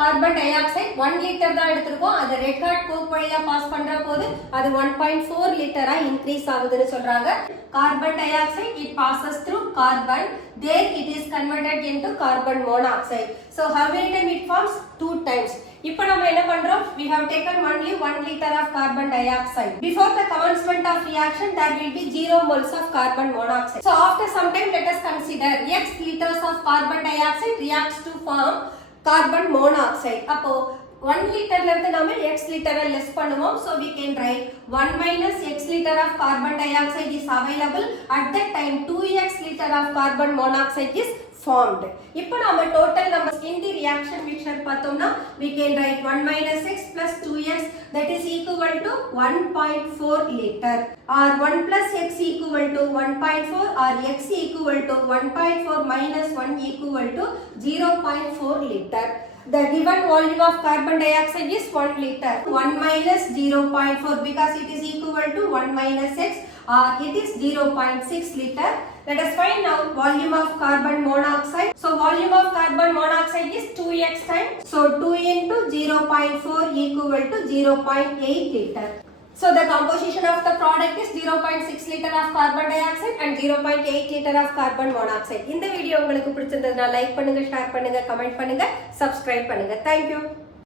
Carbon di oxide 1 litre தான் எடுத்திருக்கோம். அது ரெட் ஹாட் கோக் வழியா பாஸ் பண்ற போது அது 1.4 லிட்டரா இன்க்ரீஸ் ஆகுதுன்னு சொல்றாங்க. Carbon di oxide it passes through carbon, there it is converted into carbon monoxide. So how many time it forms? 2 times. இப்போ நம்ம என்ன பண்றோம்? We have taken only 1 liter of carbon dioxide. Before the commencement of reaction, there will be 0 moles of carbon monoxide. So after some time, let us consider x liters of carbon dioxide reacts to form carbon monoxide. அப்போ 1 லிட்டர்ல இருந்து நாம x லிட்டரை less பண்ணுவோம். So we can write 1 minus x liter of carbon dioxide is available. At that time 2x liter of carbon monoxide is formed. இப்போ நாம total numbers in the reaction mixture பார்த்தோம்னா we can write 1 minus x plus 2x that is equal to 1.4 liter, or 1 plus x equal to 1.4, or x equal to 1.4 minus 1 equal to 0.4 liter. The given volume of carbon dioxide is 1 liter. 1 minus 0.4 because it is equal to 1 minus x, or it is 0.6 liter. Let us find now volume of carbon monoxide. So volume of carbon monoxide is 2x times. So 2 into 0.4 equal to 0.8 liter. So the composition of the product is 0.6 liter of carbon dioxide and 0.8 liter of carbon monoxide. இந்த video உங்களுக்கு பிடிச்சிருந்ததுனா like பண்ணுங்க, share பண்ணுங்க, comment பண்ணுங்க, subscribe பண்ணுங்க. Thank you.